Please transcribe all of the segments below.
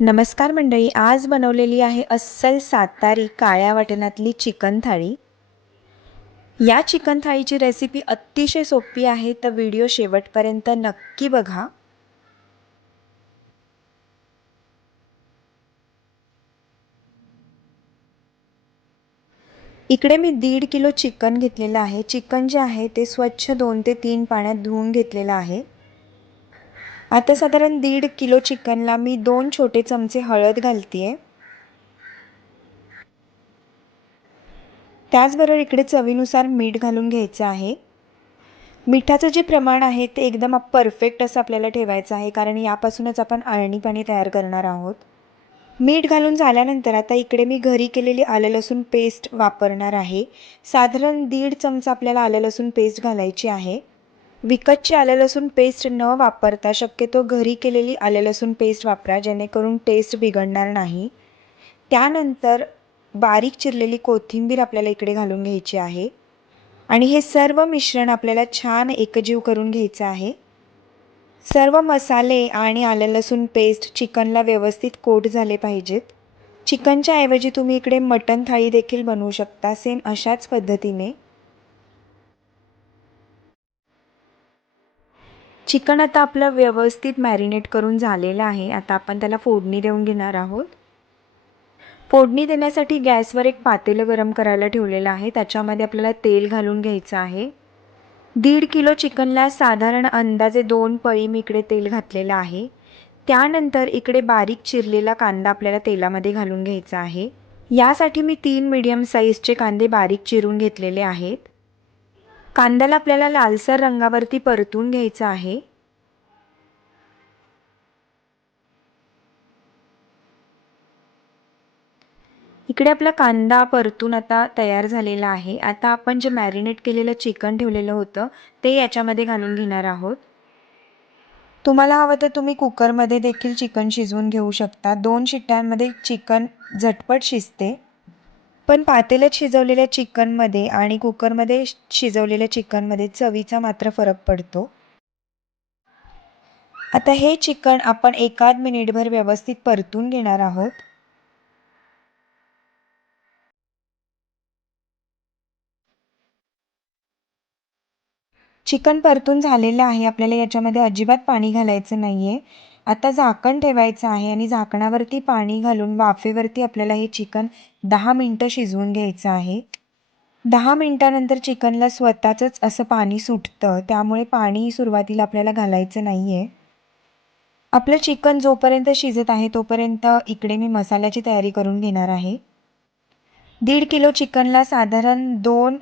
नमस्कार मंडळी आज बनवलेली आहे अस्सल सातारी काळ्या वाटणातली चिकन थाळी. या चिकन थाळीची रेसिपी अतिशय सोपी आहे तर व्हिडिओ शेवटपर्यंत नक्की बघा. इकडे मी दीड किलो चिकन घेतलेलं आहे. चिकन जे आहे ते स्वच्छ दोन ते तीन पाण्यात धुवून घेतलेलं आहे. आता साधारण दीड किलो चिकनला मी दोन छोटे चमचे हळद घालते आहे त्याचबरोबर इकडे चवीनुसार मीठ घालून घ्यायचं आहे. मिठाचं जे प्रमाण आहे ते एकदम परफेक्ट असं आपल्याला ठेवायचं आहे कारण यापासूनच आपण आळणी पाणी तयार करणार आहोत. मीठ घालून झाल्यानंतर आता इकडे मी घरी केलेली आलं लसूण पेस्ट वापरणार आहे. साधारण दीड चमचा आपल्याला आलं लसूण पेस्ट घालायची आहे. विकतची आलं लसूण पेस्ट न वापरता शक्यतो घरी केलेली आलं लसूण पेस्ट वापरा जेणेकरून टेस्ट बिघडणार नाही. त्यानंतर बारीक चिरलेली कोथिंबीर आपल्याला इकडे घालून घ्यायची आहे. आणि हे सर्व मिश्रण आपल्याला छान एकजीव करून घ्यायचं आहे. सर्व मसाले आणि आलं लसूण पेस्ट चिकनला व्यवस्थित कोट झाले पाहिजेत. चिकनच्या ऐवजी तुम्ही इकडे मटण थाळी देखील बनवू शकता सेम अशाच पद्धतीने. चिकन आता आपलं व्यवस्थित मॅरिनेट करून झालेलं आहे. आता आपण त्याला फोडणी देऊन घेणार आहोत. फोडणी देण्यासाठी गॅसवर एक पातेलं गरम करायला ठेवलेलं आहे. त्याच्यामध्ये आपल्याला तेल घालून घ्यायचं आहे. दीड किलो चिकनला साधारण अंदाजे दोन पळी मी इकडे तेल घातलेलं आहे. त्यानंतर इकडे बारीक चिरलेला कांदा आपल्याला तेलामध्ये घालून घ्यायचा आहे. यासाठी मी तीन मीडियम साईजचे कांदे बारीक चिरून घेतलेले आहेत. कांद्याला आपल्याला लालसर रंगावरती परतून घ्यायचं आहे. इकडे आपला कांदा परतून आता तयार झालेला आहे. आता आपण जे मॅरिनेट केलेलं चिकन ठेवलेलं होतं ते याच्यामध्ये घालून घेणार आहोत. तुम्हाला हवं तर तुम्ही कुकरमध्ये देखील चिकन शिजवून घेऊ शकता. दोन शिट्ट्यांमध्ये चिकन झटपट शिजते. पण पातेल्यात शिजवलेल्या चिकनमध्ये आणि कुकरमध्ये शिजवलेल्या चिकनमध्ये चवीचा मात्र फरक पडतो. आता हे चिकन आपण एकाद मिनिटभर व्यवस्थित परतून घेणार आहोत. चिकन परतून झालेलं आहे. आपल्याला याच्यामध्ये अजिबात पाणी घालायचं नाही आहे आता झाकण ठेवायचं आहे आणि झाकणावरती पाणी घालून वाफेवरती आपल्याला हे चिकन दहा मिनटं शिजवून घ्यायचं आहे. दहा मिनटानंतर चिकनला स्वतःचंच असं पाणी सुटतं त्यामुळे पाणी सुरुवातीला आपल्याला घालायचं नाही आहे आपलं चिकन जोपर्यंत शिजत आहे तोपर्यंत इकडे मी मसाल्याची तयारी करून घेणार आहे. दीड किलो चिकनला साधारण दोन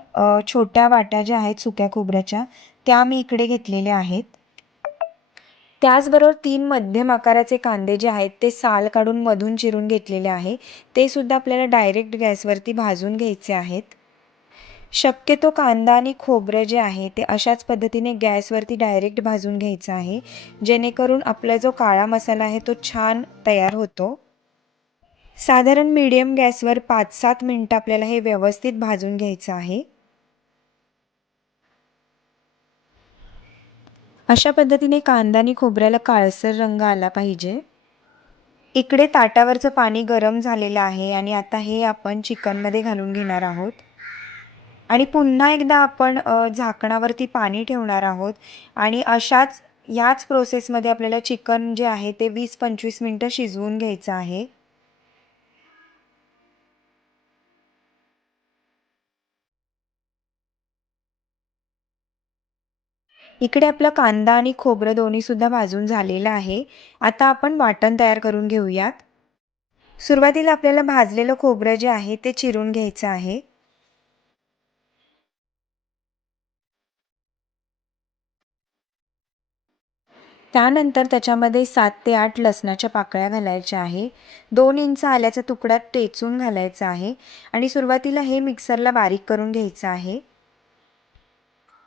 छोट्या वाट्या ज्या आहेत सुक्या खोबऱ्याच्या त्या मी इकडे घेतलेल्या आहेत. त्याचबरोबर तीन मध्यम आकाराचे कांदे जे आहेत ते साल काढून मधून चिरून घेतलेले आहे. ते सुद्धा आपल्याला डायरेक्ट गॅसवरती भाजून घ्यायचे आहेत. शक्यतो कांदा आणि खोबरं जे आहे ते अशाच पद्धतीने गॅसवरती डायरेक्ट भाजून घ्यायचं आहे जेणेकरून आपला जो काळा मसाला आहे तो छान तयार होतो. साधारण मीडियम गॅसवर पाच सात मिनटं आपल्याला हे व्यवस्थित भाजून घ्यायचं आहे. अशा पद्धतीने कांदा आणि खोबऱ्याला काळसर रंग आला पाहिजे. इकडे ताटावरचं पाणी गरम झालेलं आहे आणि आता हे आपण चिकनमध्ये घालून घेणार आहोत. आणि पुन्हा एकदा आपण झाकणावरती पाणी ठेवणार आहोत. आणि अशाच याच प्रोसेसमध्ये आपल्याला चिकन जे आहे ते वीस पंचवीस मिनटं शिजवून घ्यायचं आहे. इकडे आपला कांदा आणि खोबरं दोन्हीसुद्धा भाजून झालेलं आहे. आता आपण वाटण तयार करून घेऊयात. सुरुवातीला आपल्याला भाजलेलं खोबरं जे आहे ते चिरून घ्यायचं आहे. त्यानंतर त्याच्यामध्ये सात ते आठ लसणाच्या पाकळ्या घालायच्या आहे. दोन इंच आल्याचा तुकडा टेचून घालायचा आहे. आणि सुरुवातीला हे मिक्सरला बारीक करून घ्यायचं आहे.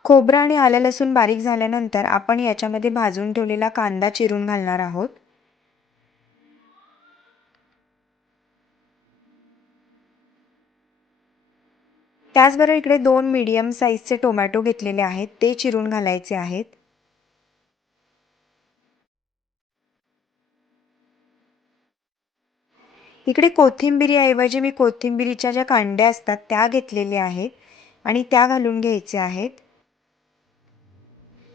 खोबरं आणि आलं लसूण बारीक झाल्यानंतर आपण याच्यामध्ये भाजून ठेवलेला कांदा चिरून घालणार आहोत. त्याचबरोबर इकडे दोन मीडियम साईजचे टोमॅटो घेतलेले आहेत ते चिरून घालायचे आहेत. इकडे कोथिंबिरीऐवजी मी कोथिंबिरीच्या ज्या कांड्या असतात त्या घेतलेल्या आहेत आणि त्या घालून घ्यायच्या आहेत.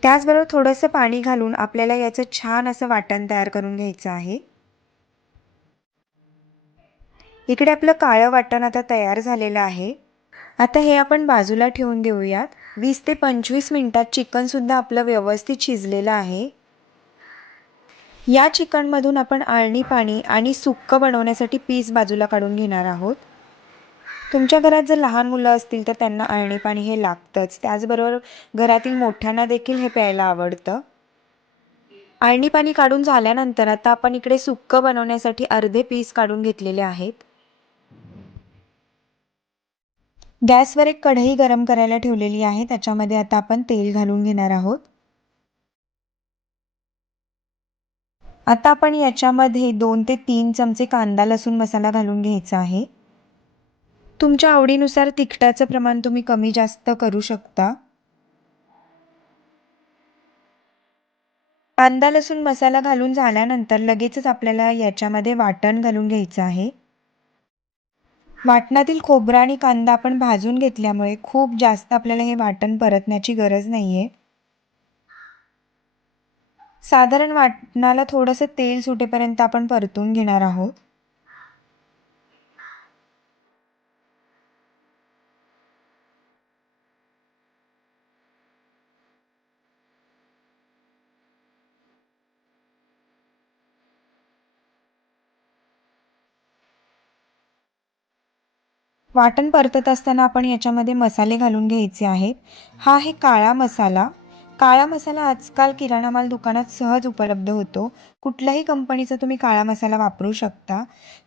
त्याचबरोबर थोडंसं पाणी घालून आपल्याला याचं छान असं वाटण तयार करून घ्यायचं आहे. इकडे आपलं काळं वाटण आता तयार झालेलं आहे. आता हे आपण बाजूला ठेवून देऊयात. वीस ते पंचवीस मिनटात चिकनसुद्धा आपलं व्यवस्थित शिजलेलं आहे. या चिकनमधून आपण आळणी पाणी आणि सुक्कं बनवण्यासाठी पीस बाजूला काढून घेणार आहोत. तुमच्या घरात जर लहान मुलं असतील तर त्यांना आळणी पाणी हे लागतंच. त्याचबरोबर घरातील मोठ्यांना देखील हे प्यायला आवडतं. आळणी पाणी काढून झाल्यानंतर आता आपण इकडे सुक्कं बनवण्यासाठी अर्धे पीस काढून घेतलेले आहेत. गॅसवर एक कढई गरम करायला ठेवलेली आहे. त्याच्यामध्ये आता आपण तेल घालून घेणार आहोत. आता आपण याच्यामध्ये दोन ते तीन चमचे कांदा लसूण मसाला घालून घ्यायचा आहे. तुमच्या आवडीनुसार तिखटाचं प्रमाण तुम्ही कमी जास्त करू शकता. कांदा लसूण मसाला घालून झाल्यानंतर लगेचच आपल्याला याच्यामध्ये वाटण घालून घ्यायचं आहे. वाटणातील खोबरा आणि कांदा आपण भाजून घेतल्यामुळे खूप जास्त आपल्याला हे वाटण परतण्याची गरज नाही आहे साधारण वाटणाला थोडंसं तेल सुटेपर्यंत आपण परतून घेणार आहोत. वाटण परतत असताना आपण याच्यामध्ये मसाले घालून घ्यायचे आहेत. हा आहे काळा मसाला. काळा मसाला आजकाल किराणा माल दुकानात सहज उपलब्ध होतो. कुठल्याही कंपनीचा तुम्ही काळा मसाला वापरू शकता.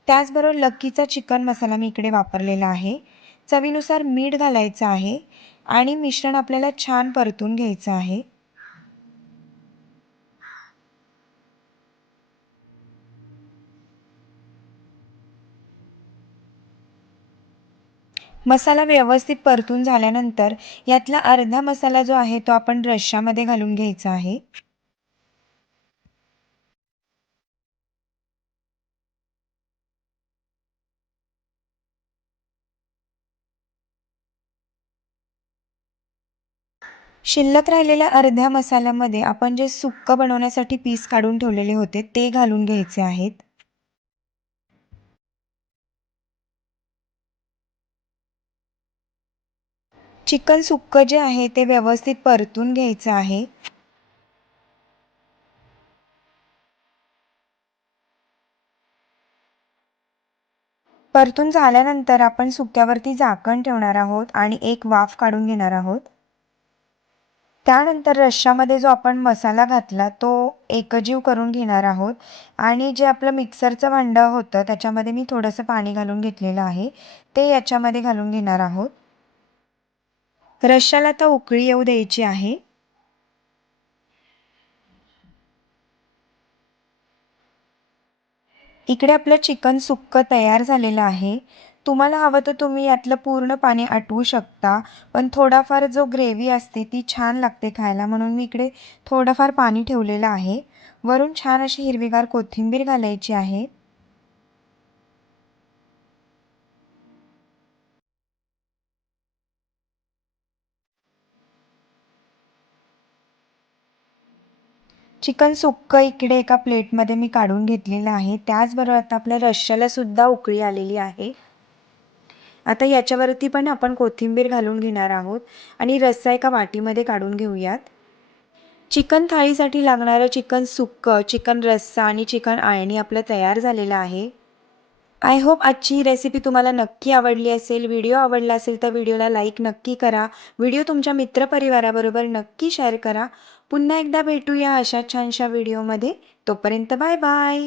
त्याचबरोबर लक्कीचा चिकन मसाला मी इकडे वापरलेला आहे. चवीनुसार मीठ घालायचं आहे आणि मिश्रण आपल्याला छान परतून घ्यायचं आहे. मसाला व्यवस्थित परतून झाल्यानंतर यातला अर्धा मसाला जो आहे तो आपण रश्श्यामध्ये घालून घ्यायचा आहे. शिल्लक राहिलेल्या अर्ध्या मसाल्यामध्ये आपण जे सुक्क बनवण्यासाठी पीस काढून ठेवलेले होते ते घालून घ्यायचे आहेत. चिकन सुक्कं जे आहे ते व्यवस्थित परतून घ्यायचं आहे. परतून झाल्यानंतर आपण सुक्यावरती झाकण ठेवणार आहोत आणि एक वाफ काढून घेणार आहोत. त्यानंतर रश्श्यामध्ये जो आपण मसाला घातला तो एकजीव करून घेणार आहोत. आणि जे आपलं मिक्सरचं भांडं होतं त्याच्यामध्ये मी थोडंसं पाणी घालून घेतलेलं आहे. ते याच्यामध्ये घालून घेणार आहोत. रश्श्याला आता उकळी येऊ द्यायची आहे. इकडे आपलं चिकन सुक्क तयार झालेलं आहे. तुम्हाला हवं तर तुम्ही यातलं पूर्ण पाणी आटवू शकता पण थोडाफार जो ग्रेव्ही असते ती छान लागते खायला म्हणून मी इकडे थोडंफार पाणी ठेवलेलं आहे. वरून छान अशी हिरवीगार कोथिंबीर घालायची आहे. चिकन सुक्कं इकडे एका प्लेटमध्ये मी काढून घेतलेलं आहे. त्याचबरोबर आता आपल्या रश्श्याला सुद्धा उकळी आलेली आहे. आता याच्यावरती पण आपण कोथिंबीर घालून घेणार आहोत आणि रस्सा एका वाटीमध्ये काढून घेऊयात. चिकन थाळीसाठी लागणारं चिकन सुक्कं चिकन रस्सा आणि चिकन आळणी आपलं तयार झालेलं आहे. आय होप आजची रेसिपी तुम्हाला नक्की आवडली असेल. व्हिडिओ आवडला असेल तर व्हिडिओला लाईक नक्की करा. व्हिडिओ तुमच्या मित्रपरिवाराबरोबर नक्की शेअर करा. पुन्हा एकदा भेटूया अशा छानशा व्हिडिओमध्ये. तोपर्यंत बाय बाय.